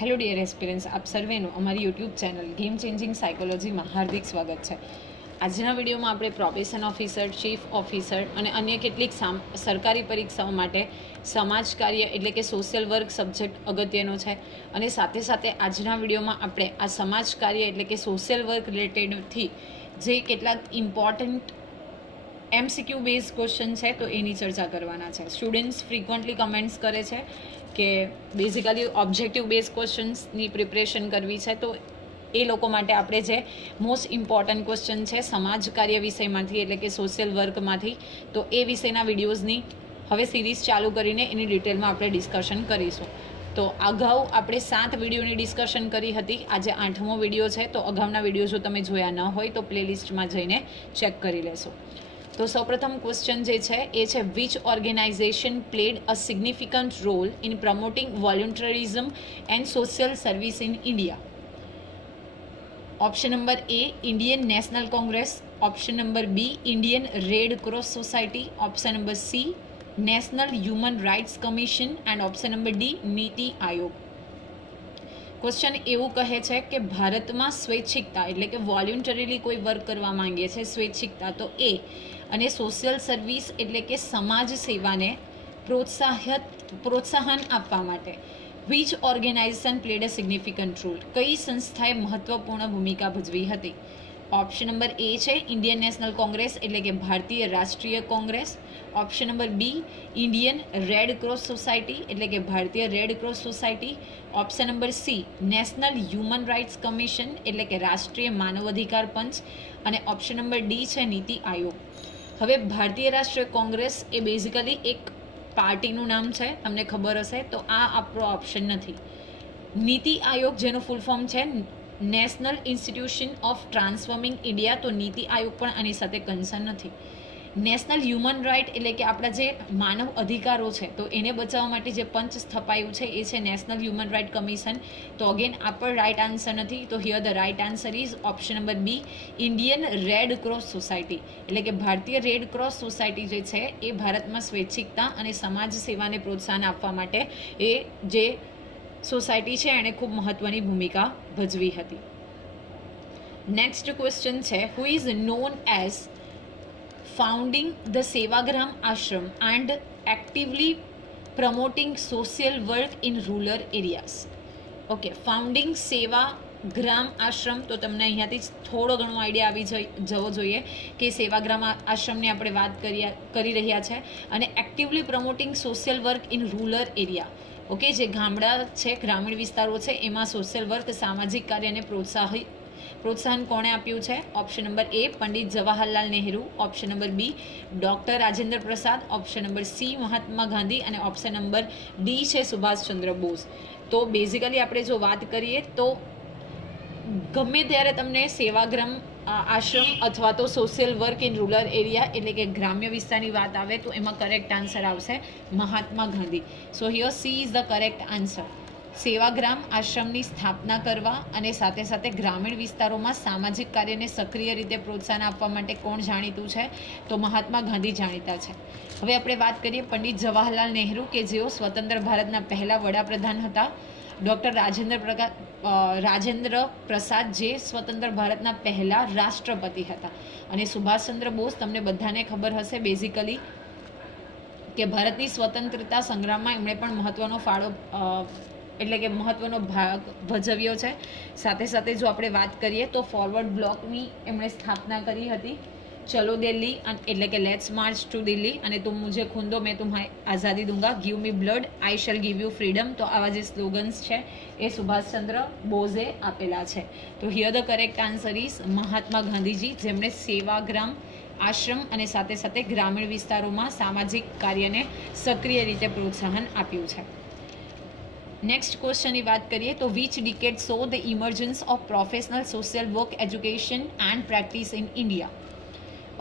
Hello dear aspirants, આપ સર્વેનું અમારી YouTube channel game changing સાયકોલોજીમાં હાર્દિક સ્વાગત છે. આજના વિડીયોમાં આપણે પ્રોબેશન ઓફિસર, ચીફ ઓફિસર અને અન્ય કેટલીક સરકારી પરીક્ષાઓ માટે સમાજ કાર્ય એટલે કે સોશિયલ વર્ક સબ્જેક્ટ અગત્યનો છે. અને સાથે સાથે આજના વિડીયોમાં આપણે આ સમાજ કાર્ય એટલે કે સોશિયલ વર્ક રિલેટેડથી જે કેટલાક ઇમ્પોર્ટન્ટ MCQ બેઝ ક્વેશ્ચન છે તો એની ચર્ચા કરવાના છે. સ્ટુડન્ટ્સ ફ્રિકવન્ટલી કમેન્ટ્સ કરે છે કે બેઝિકલી ઓબ્જેક્ટિવ બેઝ ક્વેશ્ચન્સની પ્રિપરેશન કરવી છે, તો એ લોકો માટે આપણે જે મોસ્ટ ઇમ્પોર્ટન્ટ ક્વેશ્ચન છે સમાજ કાર્ય વિષયમાંથી એટલે કે સોશિયલ વર્કમાંથી, તો એ વિષયના વિડીયોઝની હવે સિરીઝ ચાલુ કરીને એની ડિટેલમાં આપણે ડિસ્કશન કરીશું. તો અગાઉ આપણે 7 વિડીયોની ડિસ્કશન કરી હતી. આજે 8મો વિડીયો છે, તો અગાઉના વિડીયો જો તમે જોયા ન હોય તો પ્લેલિસ્ટમાં જઈને ચેક કરી લેશો. તો સૌપ્રથમ ક્વેશ્ચન જે છે એ છે which organisation played a significant role in promoting volunteerism and social service in India? Option number A Indian National Congress, option number B Indian Red cross society, option number C national human rights Commission and option number D NITI Aayog. Question એવું કહે છે કે ભારતમાં સ્વૈચ્છિકતા એટલે કે વોલ્યુન્ટરીલી કોઈ work કરવા માંગે છે સ્વૈચ્છિકતા, તો એ અને સોશિયલ સર્વિસ એટલે કે સમાજ સેવાને પ્રોત્સાહન આપવા માટે which organisation played a significant role, કઈ સંસ્થાએ મહત્વપૂર્ણ ભૂમિકા ભજવી હતી? ઓપ્શન નંબર એ છે ઇન્ડિયન નેશનલ કોંગ્રેસ એટલે કે ભારતીય રાષ્ટ્રીય Congress, option number B Indian Red cross Society એટલે કે ભારતીય red cross society, option number C national human rights commission એટલે કે રાષ્ટ્રીય માનવ અધિકાર પંચ, અને ઓપ્શન નંબર ડી છે નીતિ આયોગ. હવે ભારતીય રાષ્ટ્રીય કોંગ્રેસ એ બેઝિકલી એક પાર્ટીનું નામ છે, તમને ખબર હશે, તો આ આપણો ઓપ્શન નથી. નીતિ આયોગ જેનું ફૂલ ફોર્મ છે national institution of transforming India, તો નીતિ આયોગ પણ આની સાથે કન્સર્ન નથી. નેશનલ હ્યુમન રાઇટ એટલે કે આપણા જે માનવ અધિકારો છે તો એને બચાવવા માટે જે પંચ સ્થપાયું છે એ છે નેશનલ હ્યુમન રાઇટ કમિશન, તો અગેન આ પણ રાઇટ આન્સર નથી. તો here the right answer is option number B Indian Red cross Society એટલે કે ભારતીય રેડ ક્રોસ સોસાયટી જે છે એ ભારતમાં સ્વૈચ્છિકતા અને સમાજ સેવાને પ્રોત્સાહન આપવા માટે એ જે સોસાયટી છે એણે ખૂબ મહત્વની ભૂમિકા ભજવી હતી. નેક્સ્ટ ક્વેશ્ચન છે who is known as founding the Sevagram Ashram and actively promoting social work in rural areas. Okay, founding Sevagram Ashram, તો તમને અહીંયાથી જ થોડો ઘણો આઈડિયા આવી જવો જોઈએ કે સેવાગ્રામ આશ્રમની આપણે વાત કરી રહ્યા છે, અને actively promoting social work in rural area. Okay, જે ગામડા છે ગ્રામીણ વિસ્તારો છે એમાં સોશિયલ વર્ક સામાજિક કાર્યને પ્રોત્સાહન કોણે આપ્યું છે? Option number A Pandit Jawaharlal Nehru, option number B doctor Rajendra Prasad, option number C Mahatma Gandhi અને ઓપ્શન નંબર ડી છે સુભાષચંદ્ર બોઝ. તો બેઝિકલી આપણે જો વાત કરીએ તો ગમે ત્યારે તમને સેવાગ્રામ આશ્રમ અથવા તો social work in rural area એટલે કે ગ્રામ્ય વિસ્તારની વાત આવે તો એમાં કરેક્ટ આન્સર આવશે Mahatma Gandhi. So here C is the correct answer. Sevagram આશ્રમની સ્થાપના કરવા અને સાથે સાથે ગ્રામીણ વિસ્તારોમાં સામાજિક કાર્યને સક્રિય રીતે પ્રોત્સાહન આપવા માટે કોણ જાણીતું છે? તો મહાત્મા ગાંધી જાણીતા છે. હવે આપણે વાત કરીએ પંડિત જવાહરલાલ નહેરુ કે જેઓ સ્વતંત્ર ભારતના પહેલા વડાપ્રધાન હતા, ડૉક્ટર રાજેન્દ્ર પ્રસાદ જે સ્વતંત્ર ભારતના પહેલા રાષ્ટ્રપતિ હતા, અને સુભાષચંદ્ર બોઝ તમને બધાને ખબર હશે બેઝિકલી કે ભારતની સ્વતંત્રતા સંગ્રામમાં એમણે પણ મહત્વનો ફાળો એટલે કે મહત્વનો ભાગ ભજવ્યો છે. સાથે સાથે જો આપણે વાત કરીએ તો ફોરવર્ડ બ્લોકની એમણે સ્થાપના કરી હતી. ચલો દિલ્હી એટલે કે લેટ્સ માર્ચ ટુ દિલ્હી, અને તુમ મુझे ખૂન દો મેં तुम्हें આઝાદી दूंगा, give me blood I shell give you freedom. તો આવા જે સ્લોગન્સ છે એ સુભાષચંદ્ર બોઝે આપેલા છે. તો here the correct answer is Mahatma Gandhiji, જેમણે સેવાગ્રામ આશ્રમ અને સાથે સાથે ગ્રામીણ વિસ્તારોમાં સામાજિક કાર્યને સક્રિય રીતે પ્રોત્સાહન આપ્યું છે. નેક્સ્ટ ક્વેશ્ચનની વાત કરીએ તો which decade saw the emergence of professional social work education and practice in India?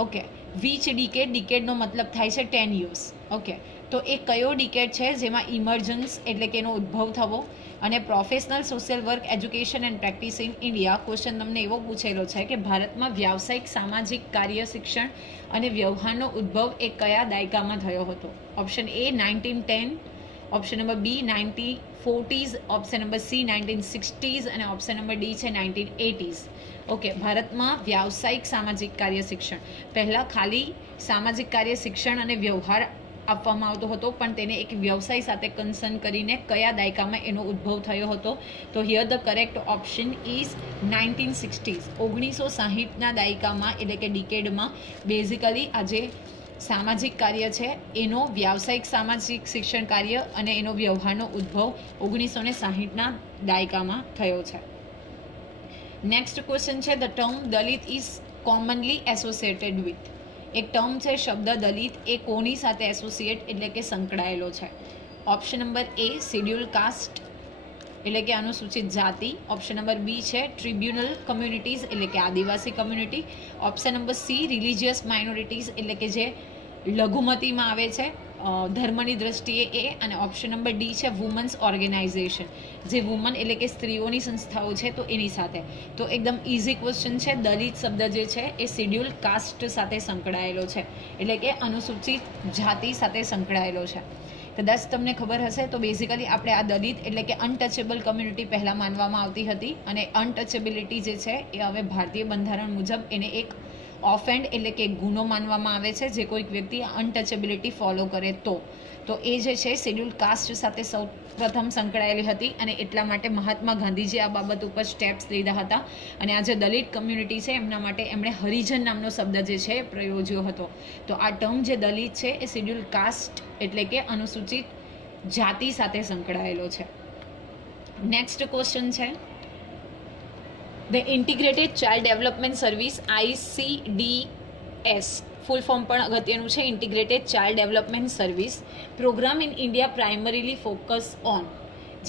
Okay, which ડિકેડનો મતલબ થાય છે 10 years. ઓકે, તો એ કયો ડિકેડ છે જેમાં ઇમર્જન્સ એટલે કે એનો ઉદ્ભવ થવો અને professional social work education and practice in India? Question તમને એવો પૂછેલો છે કે ભારતમાં વ્યાવસાયિક સામાજિક કાર્ય શિક્ષણ અને વ્યવહારનો ઉદ્ભવ એ કયા દાયકામાં થયો હતો? Option A 1910, option number B 1940s, option number C 1960s અને ઓપ્શન નંબર ડી છે 1980s. ઓકે, ભારતમાં વ્યાવસાયિક સામાજિક કાર્ય શિક્ષણ પહેલાં ખાલી સામાજિક કાર્ય શિક્ષણ અને વ્યવહાર આપવામાં આવતો હતો, પણ તેને એક વ્યવસાય સાથે કન્સર્ન કરીને કયા દાયકામાં એનો ઉદ્ભવ થયો હતો? તો here the correct option is 1960s. 1960ના દાયકામાં એટલે કે ડિકેડમાં બેઝિકલી આજે સામાજિક કાર્ય છે એનો વ્યાવસાયિક સામાજિક શિક્ષણ કાર્ય અને એનો વ્યવહારનો ઉદ્ભવ 1960ના દાયકામાં થયો છે. નેક્સ્ટ ક્વેશ્ચન છે the term Dalit is commonly associated with. એક ટર્મ છે શબ્દ દલિત, એ કોની સાથે એસોસિએટ એટલે કે સંકળાયેલો છે? ઓપ્શન નંબર એ શેડ્યુલ કાસ્ટ એટલે કે અનુસૂચિત જાતિ, ઓપ્શન નંબર બી છે ટ્રિબ્યુનલ કમ્યુનિટીઝ એટલે કે આદિવાસી community, option number C religious minorities એટલે કે જે લઘુમતીમાં આવે છે ધર્મની દ્રષ્ટિએ એ, અને ઓપ્શન નંબર ડી છે વુમન્સ ઓર્ગેનાઇઝેશન, જે વુમન એટલે કે સ્ત્રીઓની સંસ્થાઓ છે તો એની સાથે. તો એકદમ ઇઝી ક્વેશ્ચન છે. દલિત શબ્દ જે છે એ શેડ્યુલ કાસ્ટ સાથે સંકળાયેલો છે એટલે કે અનુસૂચિત જાતિ સાથે સંકળાયેલો છે. કદાચ તમને ખબર હશે તો બેઝિકલી આપણે આ દલિત એટલે કે અનટચેબલ કમ્યુનિટી પહેલાં માનવામાં આવતી હતી, અને અનટચેબિલિટી જે છે એ હવે ભારતીય બંધારણ મુજબ એને એક ઓફેન્ડ એટલે કે ગુનો માનવામાં આવે છે જે કોઈક વ્યક્તિ અનટચેબિલિટી ફોલો કરે તો એ જે છે શેડ્યુલ કાસ્ટ સાથે સૌ પ્રથમ સંકળાયેલી હતી, અને એટલા માટે મહાત્મા ગાંધીજી આ બાબત ઉપર સ્ટેપ્સ લીધા હતા, અને આ જે દલિત કમ્યુનિટી છે એમના માટે એમણે હરિજન નામનો શબ્દ જે છે પ્રયોજ્યો હતો. તો આ ટર્મ જે દલિત છે એ શેડ્યુલ કાસ્ટ એટલે કે અનુસૂચિત જાતિ સાથે સંકળાયેલો છે. નેક્સ્ટ ક્વેશ્ચન છે the integrated child development service ICDS. Full form પણ અગત્યનું છે. Integrated child development service programme in India primarily focus on.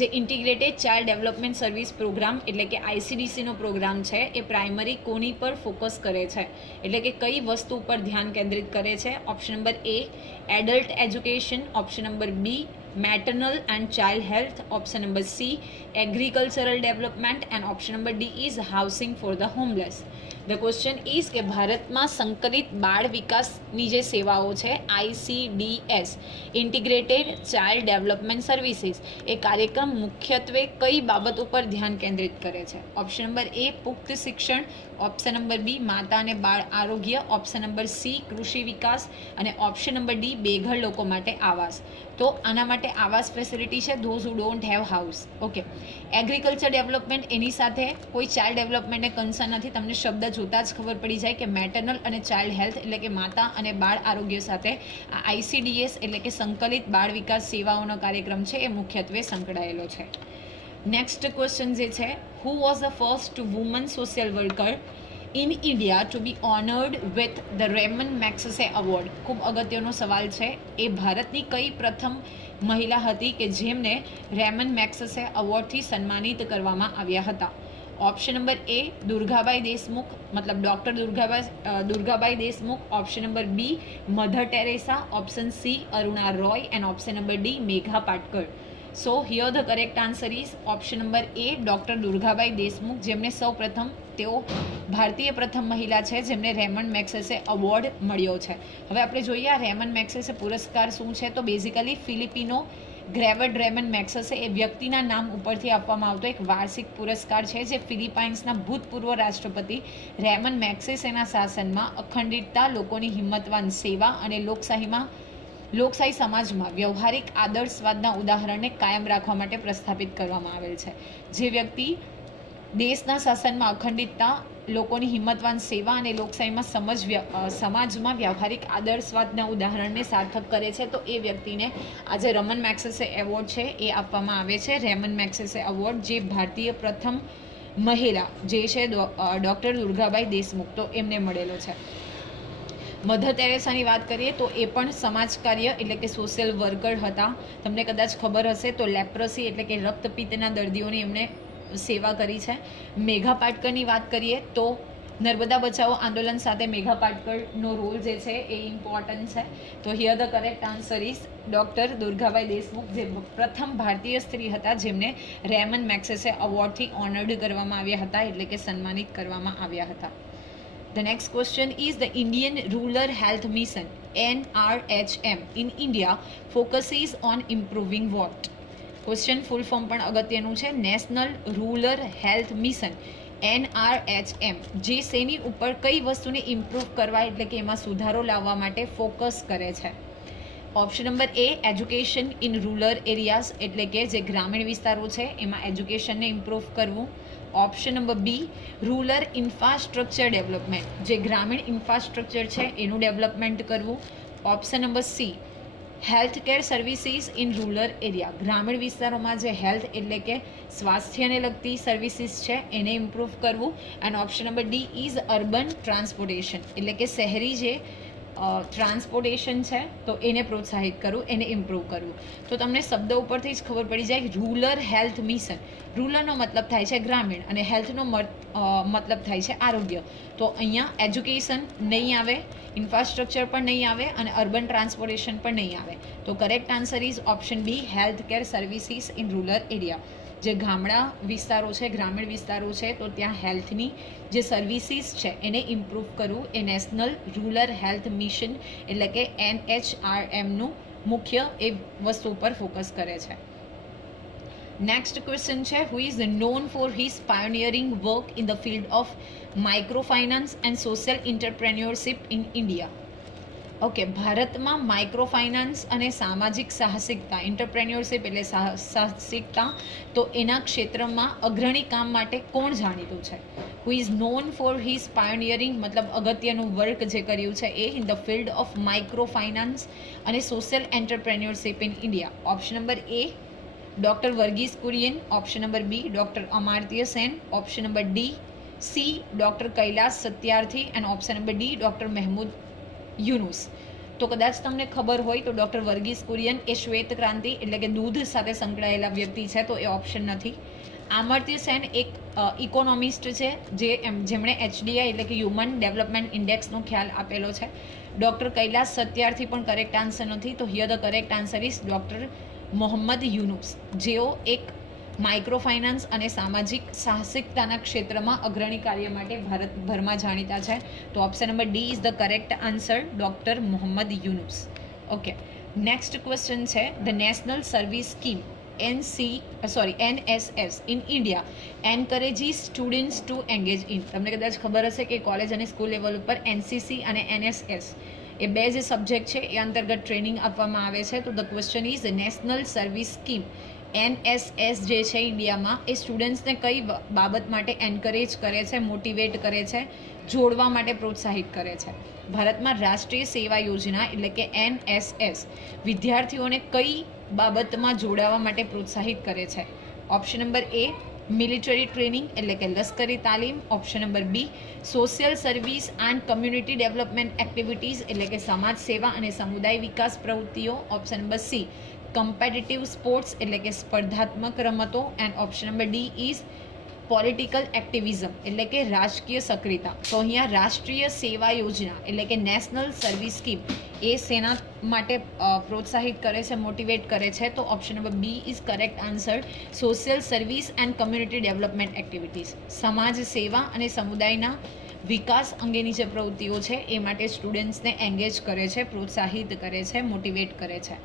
જે integrated child development service programme એટલે કે ICDCનો પ્રોગ્રામ છે એ પ્રાઇમરી કોની પર ફોકસ કરે છે એટલે કે કઈ વસ્તુ પર ધ્યાન કેન્દ્રિત કરે છે? Option number A adult education, option number B maternal and child health, option number C agricultural development, and option number D is housing for the homeless. The question is કે ભારતમાં સંકલિત બાળ વિકાસની જે સેવાઓ છે ICDS integrated child development services એ કાર્યક્રમ મુખ્યત્વે કઈ બાબત ઉપર ધ્યાન કેન્દ્રિત કરે છે? ઓપ્શન નંબર એ પુખ્ત શિક્ષણ, ઓપ્શન નંબર બી માતા અને બાળ આરોગ્ય, ઓપ્શન નંબર સી કૃષિ વિકાસ, અને ઓપ્શન નંબર ડી બેઘર લોકો માટે આવાસ. તો આના માટે આવાસ ફેસિલિટી છે those who don't have house. Okay, agriculture development એની સાથે કોઈ ચાઇલ્ડ ડેવલપમેન્ટને કન્સર્ન નથી. તમને શબ્દ જોતાં જ ખબર પડી જાય કે મેટર્નલ અને ચાઇલ્ડ હેલ્થ એટલે કે માતા અને બાળ આરોગ્ય સાથે આ ICDS એટલે કે સંકલિત બાળ વિકાસ સેવાઓનો કાર્યક્રમ છે એ મુખ્યત્વે સંકળાયેલો છે. નેક્સ્ટ ક્વેશ્ચન જે છે who was the first woman social worker in India to be honoured with the Ramon Magsaysay award. ખૂબ અગત્યનો સવાલ છે. એ ભારતની કઈ પ્રથમ મહિલા હતી કે જેમને રેમન મેગ્સેસે એવોર્ડથી સન્માનિત કરવામાં આવ્યા હતા? Option number A Durgabai Deshmukh મતલબ doctor Durgabai Deshmukh, option number B Mother Teresa, option C Aruna Roy, and option number D Medha Patkar. So here the correct answer is option number A doctor Durgabai Deshmukh, જેમને સૌ પ્રથમ તેઓ ભારતીય પ્રથમ મહિલા છે જેમને રેમન મેગ્સેસે એવોર્ડ મળ્યો છે. હવે આપણે જોઈએ આ રેમન મેગ્સેસે પુરસ્કાર શું છે? તો બેઝિકલી ફિલિપિનો ગ્રેવર્ડ રેમન મેગ્સેસે એ વ્યક્તિના નામ ઉપરથી આપવામાં આવતો એક વાર્ષિક પુરસ્કાર છે જે ફિલિપાઇન્સના ભૂતપૂર્વ રાષ્ટ્રપતિ રેમન મેગ્સેસેના શાસનમાં અખંડિતતા, લોકોની હિંમતવાન સેવા અને લોકશાહી સમાજમાં વ્યવહારિક આદર્શવાદના ઉદાહરણને કાયમ રાખવા માટે પ્રસ્થાપિત કરવામાં આવેલ છે. જે વ્યક્તિ દેશના શાસનમાં અખંડિતતા, લોકોની હિંમતવાન સેવા અને લોકશાહીમાં સમાજમાં વ્યવહારિક આદર્શવાદના ઉદાહરણને સાર્થક કરે છે તો એ વ્યક્તિને આજે રેમન મેગ્સેસે એવોર્ડ છે એ આપવામાં આવે છે. રેમન મેગ્સેસે એવોર્ડ જે ભારતીય પ્રથમ મહિલા જે છે ડૉક્ટર દુર્ગાબાઈ દેશમુખ તો એમને મળેલો છે. મધર ટેરેસાની વાત કરીએ તો એ પણ સમાજ કાર્ય એટલે કે સોશિયલ વર્કર હતા. તમને કદાચ ખબર હશે તો લેપ્રસી એટલે કે રક્તપિત્તના દર્દીઓની એમણે સેવા કરી છે. મેઘા પાટકરની વાત કરીએ તો નર્મદા બચાવો આંદોલન સાથે મેઘા પાટકરનો રોલ જે છે એ ઇમ્પોર્ટન્ટ છે. તો here the correct answer is doctor Durgabai Deshmukh, જે પ્રથમ ભારતીય સ્ત્રી હતા જેમને રેમન મેગ્સેસે એવોર્ડથી ઓનર્ડ કરવામાં આવ્યા હતા એટલે કે સન્માનિત કરવામાં આવ્યા હતા. The next question is the Indian Rural Health Mission NRHM in India focuses on improving what? Question full form પણ અગત્યનું છે. National rural health mission NRHM જે શેની ઉપર કઈ વસ્તુને ઇમ્પ્રૂવ કરવા એટલે કે એમાં સુધારો લાવવા માટે ફોકસ કરે છે? Option number A education in rural areas એટલે કે જે ગ્રામીણ વિસ્તારો છે એમાં એજ્યુકેશનને ઇમ્પ્રૂવ કરવું. Option number B rural infrastructure development જે ગ્રામીણ ઇન્ફ્રાસ્ટ્રક્ચર છે એનું ડેવલપમેન્ટ કરવું. Option number C health care services in rural area ગ્રામીણ વિસ્તારોમાં જે હેલ્થ એટલે કે સ્વાસ્થ્યને લગતી સર્વિસીસ છે એને ઇમ્પ્રૂવ કરવું. And option number D is urban transportation એટલે કે શહેરી જે ટ્રાન્સપોર્ટેશન છે તો એને પ્રોત્સાહિત કરવું, એને ઇમ્પ્રૂવ કરવું. તો તમને શબ્દ ઉપરથી જ ખબર પડી જાય રૂરલ હેલ્થ મિશન. રૂરલનો મતલબ થાય છે ગ્રામીણ અને હેલ્થનો મતલબ થાય છે આરોગ્ય. તો અહીંયા એજ્યુકેશન નહીં આવે, ઇન્ફ્રાસ્ટ્રક્ચર પણ નહીં આવે અને અર્બન ટ્રાન્સપોર્ટેશન પણ નહીં આવે. તો correct answer is option B health care services in rural area. જે ગામડા વિસ્તારો છે, ગ્રામીણ વિસ્તારો છે તો ત્યાં હેલ્થની જે સર્વિસીસ છે એને ઇમ્પ્રૂવ કરવું એ નેશનલ રૂરલ હેલ્થ મિશન એટલે કે NHRMનું મુખ્ય એ વસ્તુ પર ફોકસ કરે છે. નેક્સ્ટ ક્વેશ્ચન છે who is known for his pioneering work in the field of micro finance and social entrepreneurship in India. Okay, ભારતમાં માઇક્રો ફાઇનાન્સ અને સામાજિક સાહસિકતા એન્ટરપ્રેન્યોરશિપ એટલે સાહસિકતા તો એના ક્ષેત્રમાં અગ્રણી કામ માટે કોણ જાણીતું છે? Who is known for his pioneering મતલબ અગત્યનું વર્ક જે કર્યું છે એ in the field of micro finance અને social entrepreneurship in India. Option number A doctor Verghese Kurien. Option number B doctor Amartya Sen. Option number D C doctor Kailash Satyarthi and option number D doctor Mahmood Yunus. તો કદાચ તમને ખબર હોય તો ડૉક્ટર વર્ગીસ કુરિયન એ શ્વેત ક્રાંતિ એટલે કે દૂધ સાથે સંકળાયેલા વ્યક્તિ છે તો એ ઓપ્શન નથી. અમર્ત્ય સેન એક ઇકોનોમિસ્ટ છે જેમણે HDI એટલે કે હ્યુમન ડેવલપમેન્ટ ઇન્ડેક્સનો ખ્યાલ આપેલો છે. ડૉક્ટર કૈલાસ સત્યાર્થી પણ કરેક્ટ આન્સર નથી. તો here the correct answer is doctor Mohammad Yunus જેઓ એક માઇક્રો ફાઇનાન્સ અને સામાજિક સાહસિકતાના ક્ષેત્રમાં અગ્રણી કાર્ય માટે ભારતભરમાં જાણીતા છે. તો option number D is the correct answer doctor Mohammad Yunus. Okay, next question છે the National Service Scheme NSS in India encourages students to engage in. તમને કદાચ ખબર હશે કે કોલેજ અને સ્કૂલ લેવલ ઉપર NCC અને NSS એ બે જે સબ્જેક્ટ છે એ અંતર્ગત ટ્રેનિંગ આપવામાં આવે છે. તો the question is national Service Scheme NSS જે છે ઇન્ડિયામાં એ સ્ટુડન્ટ્સને કઈ બાબત માટે એન્કરેજ કરે છે, મોટિવેટ કરે છે, જોડવા માટે પ્રોત્સાહિત કરે છે? ભારતમાં રાષ્ટ્રીય સેવા યોજના એટલે કે NSS વિદ્યાર્થીઓને કઈ બાબતમાં જોડાવા માટે પ્રોત્સાહિત કરે છે? Option number A military training એટલે કે લશ્કરી તાલીમ. Option number B social service and community development activities એટલે કે સમાજ સેવા અને સમુદાય વિકાસ પ્રવૃત્તિઓ. Option number C competitive sports એટલે કે સ્પર્ધાત્મક રમતો. And option number D is political activism એટલે કે રાજકીય સક્રિયતા. તો અહીંયા રાષ્ટ્રીય સેવા યોજના એટલે કે નેશનલ સર્વિસ સ્કીમ એ સેના માટે પ્રોત્સાહિત કરે છે, મોટિવેટ કરે છે. તો option number B is correct answer social service and community development activities. સમાજ સેવા અને સમુદાયના વિકાસ અંગેની જે પ્રવૃત્તિઓ છે એ માટે સ્ટુડન્ટ્સને એંગેજ કરે છે, પ્રોત્સાહિત કરે છે, મોટિવેટ કરે છે.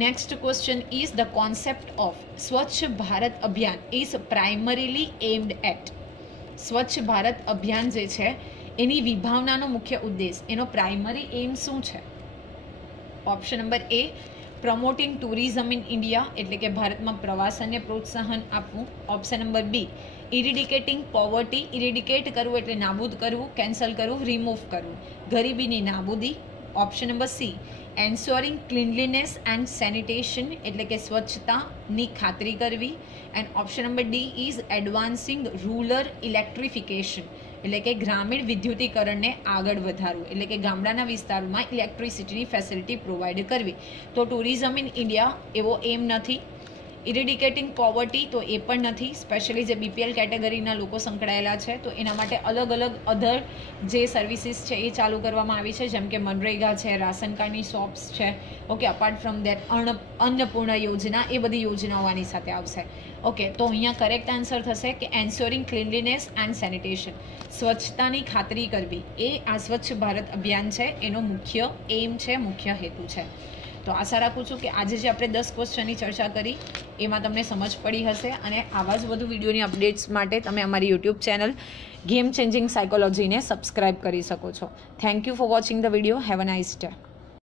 Next question is the concept of Swachh Bharat Abhiyan is primarily aimed at. સ્વચ્છ ભારત અભિયાન જે છે એની વિભાવનાનો મુખ્ય ઉદ્દેશ, એનો પ્રાઇમરી એમ શું છે? Option number A promoting tourism in India એટલે કે ભારતમાં પ્રવાસનને પ્રોત્સાહન આપવું. Option number B eradicating poverty. Eradicate કરવું એટલે નાબૂદ કરવું, કેન્સલ કરવું, રિમૂવ કરવું, ગરીબીની નાબૂદી. Option number C એન્શ્યોરિંગ cleanliness and sanitation એટલે કે સ્વચ્છતાની ખાતરી કરવી. And option number D is એડવાન્સિંગ rural electrification એટલે કે ગ્રામીણ વિદ્યુતીકરણને આગળ વધારવું એટલે કે ગામડાના વિસ્તારોમાં ઇલેક્ટ્રિસિટીની ફેસિલિટી પ્રોવાઈડ કરવી. તો ટુરિઝમ ઇન ઇન્ડિયા એવો એમ નથી. ઇરેડિકેટિંગ પોવર્ટી તો એ પણ નથી, સ્પેશિયલી જે BPL કેટેગરીના લોકો સંકળાયેલા છે તો એના માટે અલગ અલગ અધર જે સર્વિસીસ છે એ ચાલુ કરવામાં આવી છે, જેમ કે મનરેગા છે, રાશન કાર્ડની શોપ્સ છે, okay. Apart from that Annapurna યોજના, એ બધી યોજનાઓ આની સાથે આવશે, ઓકે. તો અહીંયા કરેક્ટ આન્સર થશે કે એન્શ્યોરિંગ ક્લીનલીનેસ એન્ડ સેનિટેશન, સ્વચ્છતાની ખાતરી કરવી, એ આ સ્વચ્છ ભારત અભિયાન છે એનો મુખ્ય એમ છે, મુખ્ય હેતુ છે. તો આશા રાખું છું કે આજે જે આપણે 10 ક્વેશ્ચનની ચર્ચા કરી એમાં તમને સમજ પડી હશે, અને આવા જ વધુ વિડીયોની અપડેટ્સ માટે તમે અમારી યુટ્યુબ ચેનલ ગેમ ચેન્જિંગ સાયકોલોજીને સબસ્ક્રાઇબ કરી શકો છો. Thank you for watching the video. Have a nice day.